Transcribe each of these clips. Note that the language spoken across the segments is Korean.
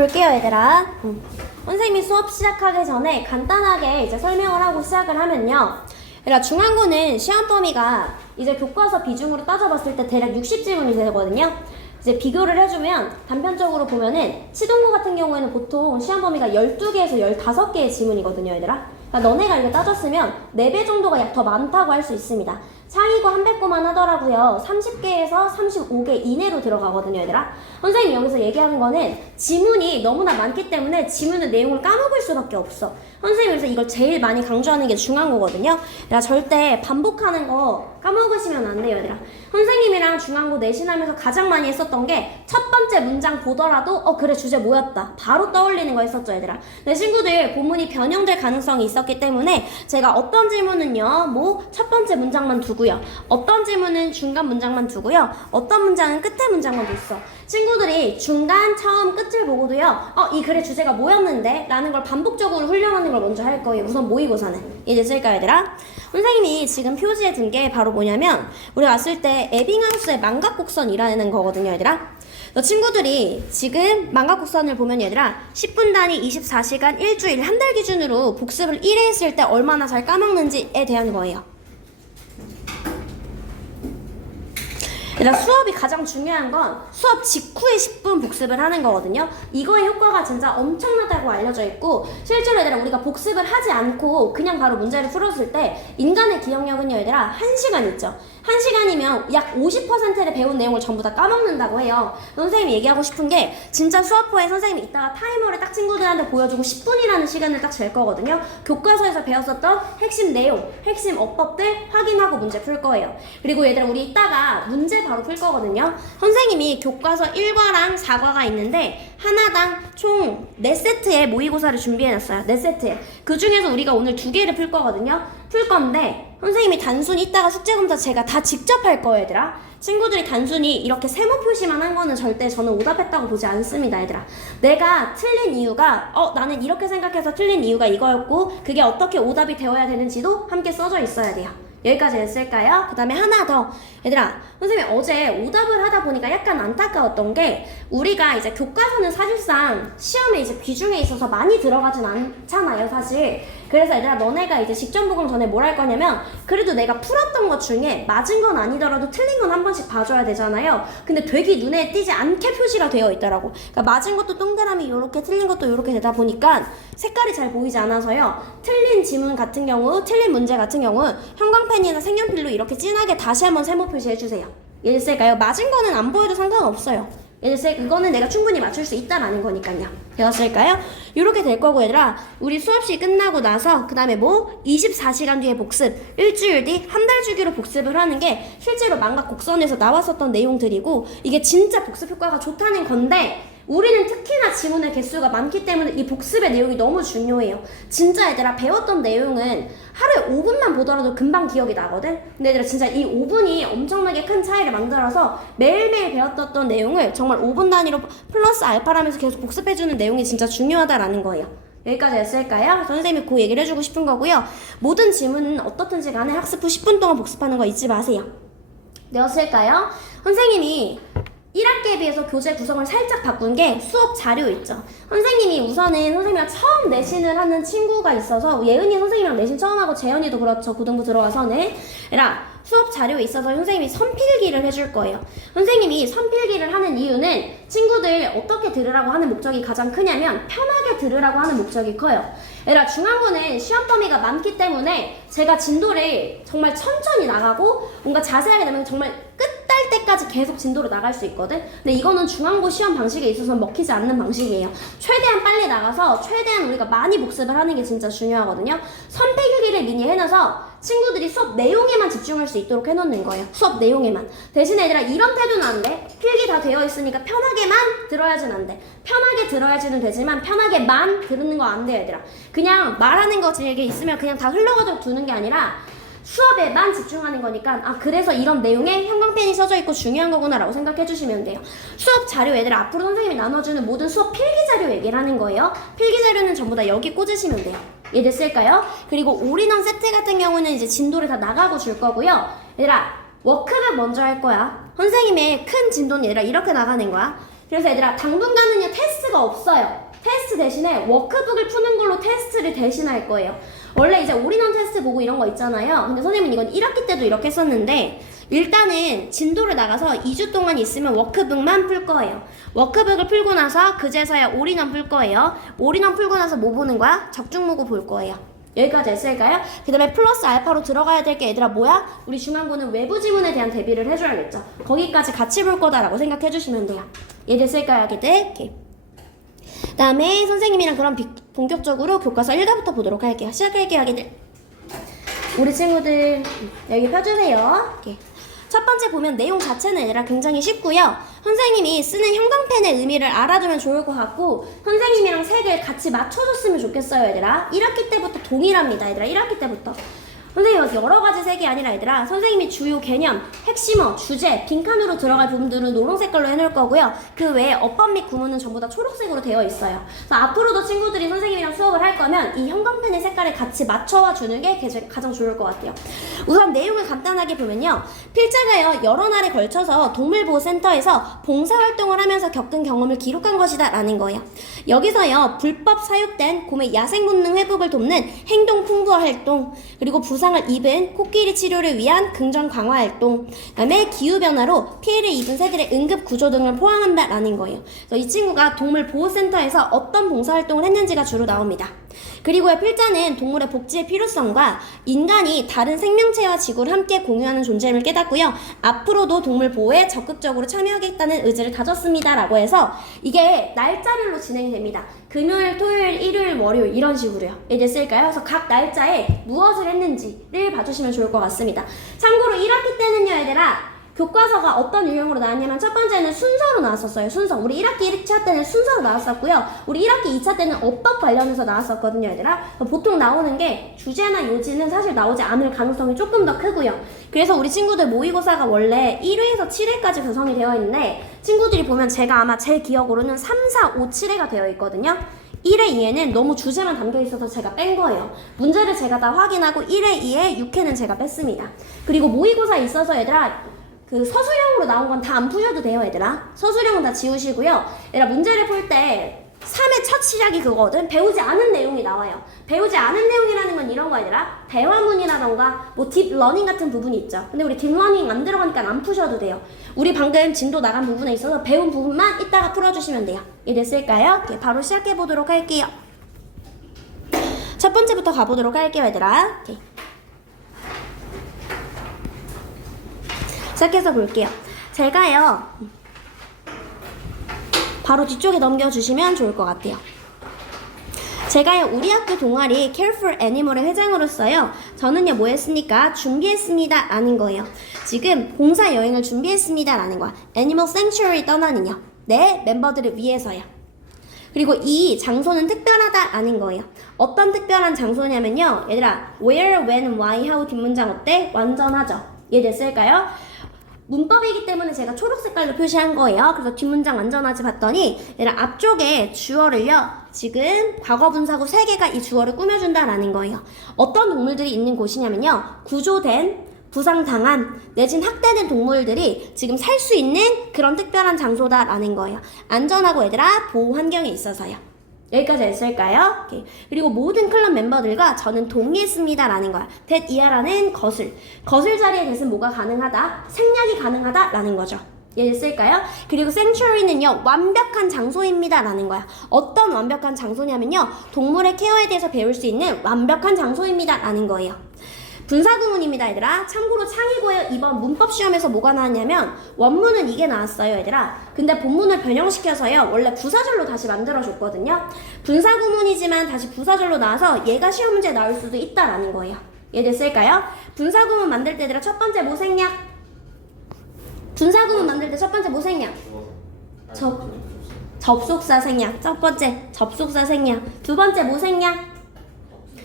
볼게요, 얘들아. 선생님이 수업 시작하기 전에 간단하게 이제 설명을 하고 시작을 하면요. 얘들아, 중앙고는 시험 범위가 이제 교과서 비중으로 따져봤을 때 대략 60지문이 되거든요. 이제 비교를 해주면 단편적으로 보면은 치동고 같은 경우에는 보통 시험 범위가 12개에서 15개의 지문이거든요, 얘들아. 그러니까 너네가 이거 따졌으면 4배 정도가 약 더 많다고 할 수 있습니다. 상위고 한 100고만 하더라고요. 30개에서 35개 이내로 들어가거든요, 얘들아. 선생님이 여기서 얘기하는 거는 지문이 너무나 많기 때문에 지문의 내용을 까먹을 수밖에 없어. 선생님이 그래서 이걸 제일 많이 강조하는 게 중앙고거든요. 얘들아, 절대 반복하는 거 까먹으시면 안 돼요, 얘들아. 선생님이랑 중앙고 내신하면서 가장 많이 했었던 게 첫 번째 문장 보더라도 그래, 주제 뭐였다 바로 떠올리는 거 했었죠, 얘들아. 내 친구들 본문이 변형될 가능성이 있었기 때문에 제가 어떤 질문은요 뭐 첫 번째 문장만 두고요, 어떤 질문은 중간 문장만 두고요, 어떤 문장은 끝에 문장만 뒀어. 친구들이 중간, 처음, 끝을 보고도요 이 글의 주제가 뭐였는데? 라는 걸 반복적으로 훈련하는 걸 먼저 할 거예요. 우선 모의고사는. 이해됐을까요, 얘들아? 선생님이 지금 표지에 든 게 바로 뭐냐면 우리가 왔을 때 에빙하우스의 망각곡선이라는 거거든요, 얘들아. 너 친구들이 지금 망각곡선을 보면 얘들아 10분 단위 24시간 일주일 한 달 기준으로 복습을 1회 했을 때 얼마나 잘 까먹는지에 대한 거예요. 일단 수업이 가장 중요한 건 수업 직후에 10분 복습을 하는 거거든요. 이거의 효과가 진짜 엄청나다고 알려져 있고, 실제로 얘들아 우리가 복습을 하지 않고 그냥 바로 문제를 풀었을 때 인간의 기억력은요, 얘들아 1시간 있죠. 1시간이면 약 50%를 배운 내용을 전부 다 까먹는다고 해요. 선생님이 얘기하고 싶은 게 진짜 수업 후에 선생님이 이따가 타이머를 딱 친구들한테 보여주고 10분이라는 시간을 딱 잴 거거든요. 교과서에서 배웠었던 핵심 내용, 핵심 어법들 확인하고 문제 풀 거예요. 그리고 얘들아 우리 이따가 문제 바로 풀 거거든요. 선생님이 교과서 1과랑 4과가 있는데 하나당 총 4세트의 모의고사를 준비해놨어요. 4세트. 그 중에서 우리가 오늘 2개를 풀 거거든요. 풀 건데 선생님이 단순히 이따가 숙제검사 제가 다 직접 할 거예요, 얘들아. 친구들이 단순히 이렇게 세모 표시만 한 거는 절대 저는 오답했다고 보지 않습니다, 얘들아. 내가 틀린 이유가 나는 이렇게 생각해서 틀린 이유가 이거였고 그게 어떻게 오답이 되어야 되는지도 함께 써져 있어야 돼요. 여기까지 했을까요? 그 다음에 하나 더. 얘들아, 선생님이 어제 오답을 하다 보니까 약간 안타까웠던 게 우리가 이제 교과서는 사실상 시험에 이제 비중에 있어서 많이 들어가진 않잖아요, 사실. 그래서 얘들아 너네가 이제 직전 보강 전에 뭘 할 거냐면 그래도 내가 풀었던 것 중에 맞은 건 아니더라도 틀린 건 한 번씩 봐줘야 되잖아요. 근데 되게 눈에 띄지 않게 표시가 되어 있더라고. 그러니까 맞은 것도 동그라미 요렇게 틀린 것도 요렇게 되다 보니까 색깔이 잘 보이지 않아서요. 틀린 지문 같은 경우, 틀린 문제 같은 경우 형광펜이나 색연필로 이렇게 진하게 다시 한번 세모 표시해주세요. 이해됐을까요? 맞은 거는 안 보여도 상관없어요. 얘들 이거는 내가 충분히 맞출 수 있다라는 거니까요. 되었을까요? 이렇게 될 거고, 얘들아 우리 수업시 끝나고 나서 그 다음에 24시간 뒤에 복습, 일주일 뒤 한 달 주기로 복습을 하는 게 실제로 망각곡선에서 나왔었던 내용들이고 이게 진짜 복습 효과가 좋다는 건데 우리는 특히나 지문의 개수가 많기 때문에 이 복습의 내용이 너무 중요해요. 진짜 얘들아 배웠던 내용은 하루에 5분만 보더라도 금방 기억이 나거든? 근데 얘들아 진짜 이 5분이 엄청나게 큰 차이를 만들어서 매일매일 배웠던 내용을 정말 5분 단위로 플러스 알파라면서 계속 복습해주는 내용이 진짜 중요하다라는 거예요. 여기까지 했을까요? 선생님이 그 얘기를 해주고 싶은 거고요. 모든 지문은 어떻든지 간에 학습 후 10분 동안 복습하는 거 잊지 마세요. 되었을까요? 선생님이 1학기에 비해서 교재 구성을 살짝 바꾼 게 수업 자료 있죠. 선생님이 우선은 선생님이랑 처음 내신을 하는 친구가 있어서 예은이 선생님이랑 내신 처음 하고 재현이도 그렇죠. 고등부 들어가서는 수업 자료에 있어서 선생님이 선필기를 해줄 거예요. 선생님이 선필기를 하는 이유는 친구들 어떻게 들으라고 하는 목적이 가장 크냐면 편하게 들으라고 하는 목적이 커요. 중앙고는 시험 범위가 많기 때문에 제가 진도를 정말 천천히 나가고 뭔가 자세하게 되면 정말 끝날 때까지 계속 진도로 나갈 수 있거든. 근데 이거는 중앙고 시험 방식에 있어서 먹히지 않는 방식이에요. 최대한 빨리 나가서 최대한 우리가 많이 복습을 하는 게 진짜 중요하거든요. 선필기를 미리 해놔서 친구들이 수업 내용에만 집중할 수 있도록 해놓는 거예요. 수업 내용에만. 대신에 얘들아 이런 태도는 안 돼. 필기 다 되어 있으니까 편하게만 들어야진 안 돼. 편하게 들어야지는 되지만 편하게만 들는 거 안 돼, 얘들아. 그냥 말하는 거 이게 있으면 그냥 다 흘러가도록 두는 게 아니라 수업에만 집중하는 거니까 그래서 이런 내용에 형광펜이 써져 있고 중요한 거구나 라고 생각해 주시면 돼요. 수업 자료 얘들아 앞으로 선생님이 나눠주는 모든 수업 필기 자료 얘기를 하는 거예요. 필기 자료는 전부 다 여기 꽂으시면 돼요. 이해됐을까요? 그리고 올인원 세트 같은 경우는 이제 진도를 다 나가고 줄 거고요. 얘들아 워크북 먼저 할 거야. 선생님의 큰 진도는 얘들아 이렇게 나가는 거야. 그래서 얘들아 당분간은요 테스트가 수가 없어요. 테스트 대신에 워크북을 푸는 걸로 테스트를 대신할 거예요. 원래 이제 올인원 테스트 보고 이런 거 있잖아요. 근데 선생님은 이건 1학기 때도 이렇게 했었는데 일단은 진도를 나가서 2주 동안 있으면 워크북만 풀 거예요. 워크북을 풀고 나서 그제서야 올인원 풀 거예요. 올인원 풀고 나서 뭐 보는 거야? 적중모고 볼 거예요. 여기까지 했을까요? 그 다음에 플러스 알파로 들어가야 될 게 얘들아 뭐야? 우리 중간고는 외부 지문에 대한 대비를 해줘야겠죠. 거기까지 같이 볼 거다라고 생각해 주시면 돼요. 이해됐을까요, 아기들? 오케이. 그 다음에 선생님이랑 그럼 본격적으로 교과서 1과부터 보도록 할게요. 시작할게요, 아기들. 우리 친구들 여기 펴주세요. 오케이. 첫 번째 보면 내용 자체는 얘들아 굉장히 쉽고요. 선생님이 쓰는 형광펜의 의미를 알아두면 좋을 것 같고 선생님이랑 색을 같이 맞춰줬으면 좋겠어요, 얘들아. 1학기 때부터 동일합니다, 얘들아. 1학기 때부터. 선생님 여러 가지 색이 아니라 얘들아 선생님이 주요 개념, 핵심어, 주제, 빈칸으로 들어갈 부분들은 노란 색깔로 해놓을 거고요. 그 외에 어법 및 구문은 전부 다 초록색으로 되어 있어요. 그래서 앞으로도 친구들이 선생님이랑 수업을 할 거면 이 형광펜의 색깔을 같이 맞춰와 주는 게 가장 좋을 것 같아요. 우선 내용을 간단하게 보면요. 필자가요 여러 날에 걸쳐서 동물보호센터에서 봉사활동을 하면서 겪은 경험을 기록한 것이다 라는 거예요. 여기서요 불법 사육된 곰의 야생본능 회복을 돕는 행동 풍부화 활동, 그리고 부상을 입은 코끼리 치료를 위한 긍정 강화 활동, 그다음에 기후변화로 피해를 입은 새들의 응급 구조 등을 포함한다라는 거예요. 그래서 이 친구가 동물보호센터에서 어떤 봉사활동을 했는지가 주로 나옵니다. 그리고요 필자는 동물의 복지의 필요성과 인간이 다른 생명체와 지구를 함께 공유하는 존재임을 깨닫고요. 앞으로도 동물 보호에 적극적으로 참여하겠다는 의지를 다졌습니다 라고 해서 이게 날짜별로 진행이 됩니다. 금요일, 토요일, 일요일, 월요일 이런 식으로요. 이해됐을까요? 그래서 각 날짜에 무엇을 했는지를 봐주시면 좋을 것 같습니다. 참고로 1학기 때는요 얘들아 교과서가 어떤 유형으로 나왔냐면 첫 번째는 순서로 나왔었어요. 순서. 우리 1학기 1차 때는 순서로 나왔었고요. 우리 1학기 2차 때는 어법 관련해서 나왔었거든요, 얘들아. 보통 나오는 게 주제나 요지는 사실 나오지 않을 가능성이 조금 더 크고요. 그래서 우리 친구들 모의고사가 원래 1회에서 7회까지 구성이 되어 있는데 친구들이 보면 제가 아마 제 기억으로는 3, 4, 5, 7회가 되어 있거든요. 1회, 2회는 너무 주제만 담겨있어서 제가 뺀 거예요. 문제를 제가 다 확인하고 1회, 2회, 6회는 제가 뺐습니다. 그리고 모의고사에 있어서 얘들아 그 서술형으로 나온 건 다 안 푸셔도 돼요, 얘들아. 서술형은 다 지우시고요. 얘들아 문제를 풀 때 3회 첫 시작이 그거거든. 배우지 않은 내용이 나와요. 배우지 않은 내용이라는 건 이런 거 얘들아. 대화문이라던가 뭐 딥러닝 같은 부분이 있죠. 근데 우리 딥러닝 안 들어가니까 안 푸셔도 돼요. 우리 방금 진도 나간 부분에 있어서 배운 부분만 이따가 풀어주시면 돼요. 이해됐을까요? 오케이, 바로 시작해보도록 할게요. 첫 번째부터 가보도록 할게요, 얘들아. 오케이. 시작해서 볼게요. 제가요 바로 뒤쪽에 넘겨주시면 좋을 것 같아요. 제가요 우리 학교 동아리 Care for Animal의 회장으로서요 저는요 뭐 했습니까? 준비했습니다 라는 거예요. 지금 봉사 여행을 준비했습니다 라는 거야. Animal Sanctuary 떠나는요 네 멤버들을 위해서요. 그리고 이 장소는 특별하다 라는 거예요. 어떤 특별한 장소냐면요 얘들아 where, when, why, how 뒷문장 어때? 완전하죠? 이해됐을까요? 문법이기 때문에 제가 초록 색깔로 표시한 거예요. 그래서 뒷문장 완전하지 봤더니 얘들아 앞쪽에 주어를요 지금 과거 분사구 3개가 이 주어를 꾸며준다라는 거예요. 어떤 동물들이 있는 곳이냐면요 구조된, 부상당한, 내진 학대된 동물들이 지금 살 수 있는 그런 특별한 장소다라는 거예요. 안전하고 얘들아 보호 환경에 있어서요. 여기까지 했을까요? 오케이. 그리고 모든 클럽 멤버들과 저는 동의했습니다 라는 거야. that 이하라는 거슬 자리에 대신 뭐가 가능하다? 생략이 가능하다 라는 거죠. 이해됐을까요? 그리고 sanctuary는요 완벽한 장소입니다 라는 거야. 어떤 완벽한 장소냐면요 동물의 케어에 대해서 배울 수 있는 완벽한 장소입니다 라는 거예요. 분사구문입니다 얘들아. 참고로 창의고의 이번 문법 시험에서 뭐가 나왔냐면 원문은 이게 나왔어요 얘들아. 근데 본문을 변형시켜서요 원래 부사절로 다시 만들어줬거든요. 분사구문이지만 다시 부사절로 나와서 얘가 시험 문제에 나올 수도 있다라는 거예요. 이해됐을까요? 분사구문 만들 때 얘들아 첫 번째 뭐 생략? 분사구문 만들 때 첫 번째 뭐 생략? 접속사 생략. 첫 번째 접속사 생략. 두 번째 뭐 생략?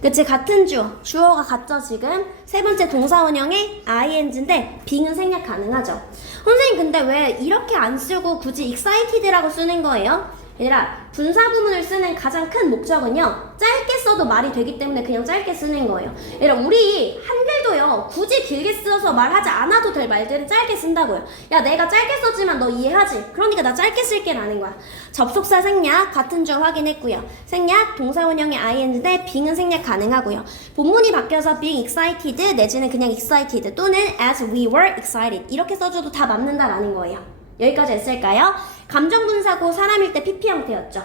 그치 같은 주어가 같죠 지금. 세 번째 동사원형의 ing인데 being은 생략 가능하죠. 선생님 근데 왜 이렇게 안 쓰고 굳이 excited라고 쓰는 거예요? 얘들아, 분사구문을 쓰는 가장 큰 목적은요, 짧게 써도 말이 되기 때문에 그냥 짧게 쓰는 거예요. 얘들아, 우리 한글도요, 굳이 길게 써서 말하지 않아도 될 말들은 짧게 쓴다고요. 야, 내가 짧게 썼지만 너 이해하지? 그러니까 나 짧게 쓸게 라는 거야. 접속사 생략 같은 줄 확인했고요. 생략, 동사원형의 ing인데 being은 생략 가능하고요. 본문이 바뀌어서 being excited 내지는 그냥 excited 또는 as we were excited 이렇게 써줘도 다 맞는다라는 거예요. 여기까지 됐을까요? 감정분사고 사람일 때 PP 형태였죠.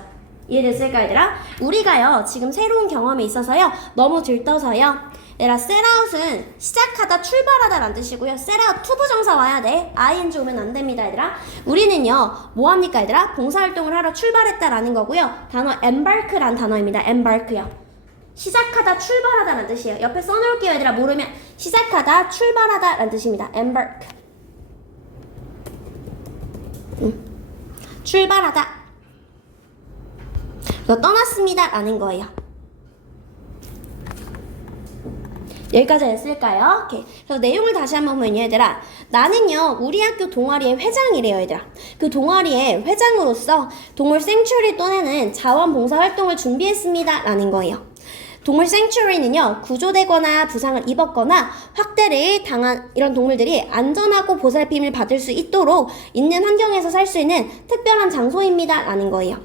이해됐을까 얘들아? 우리가요 지금 새로운 경험에 있어서요 너무 들떠서요 얘들아 set out은 시작하다 출발하다 라는 뜻이고요. set out 투부정사 와야 돼. ing 오면 안 됩니다 얘들아. 우리는요 뭐합니까 얘들아? 봉사활동을 하러 출발했다 라는 거고요. 단어 embark 라는 단어입니다. embark요. 시작하다 출발하다 라는 뜻이에요. 옆에 써놓을게요 얘들아. 모르면 시작하다 출발하다 라는 뜻입니다. embark 출발하다. 그래서 떠났습니다 라는 거예요. 여기까지 했을까요? 오케이. 그래서 내용을 다시 한번 보면요 얘들아, 나는요 우리 학교 동아리의 회장이래요 얘들아. 그 동아리의 회장으로서 동물 생츄리 또는 자원봉사활동을 준비했습니다 라는 거예요. 동물 생츄리는요 구조되거나 부상을 입었거나 학대를 당한 이런 동물들이 안전하고 보살핌을 받을 수 있도록 있는 환경에서 살 수 있는 특별한 장소입니다 라는 거예요.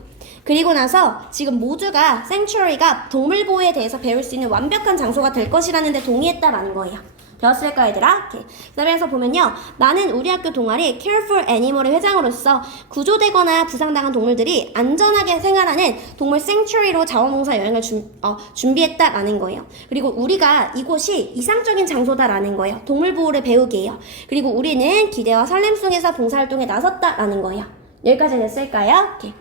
그리고 나서 지금 모두가 생츄리가 동물 보호에 대해서 배울 수 있는 완벽한 장소가 될 것이라는 데 동의했다라는 거예요. 되었을까 얘들아? 오케이. 그다음에서 보면요, 나는 우리 학교 동아리 Care for Animal의 회장으로서 구조되거나 부상당한 동물들이 안전하게 생활하는 동물 생츄리로 자원봉사 여행을 준비했다라는 거예요. 그리고 우리가 이곳이 이상적인 장소다라는 거예요. 동물 보호를 배우게요. 그리고 우리는 기대와 설렘 속에서 봉사활동에 나섰다라는 거예요. 여기까지 됐을까요? 오케이.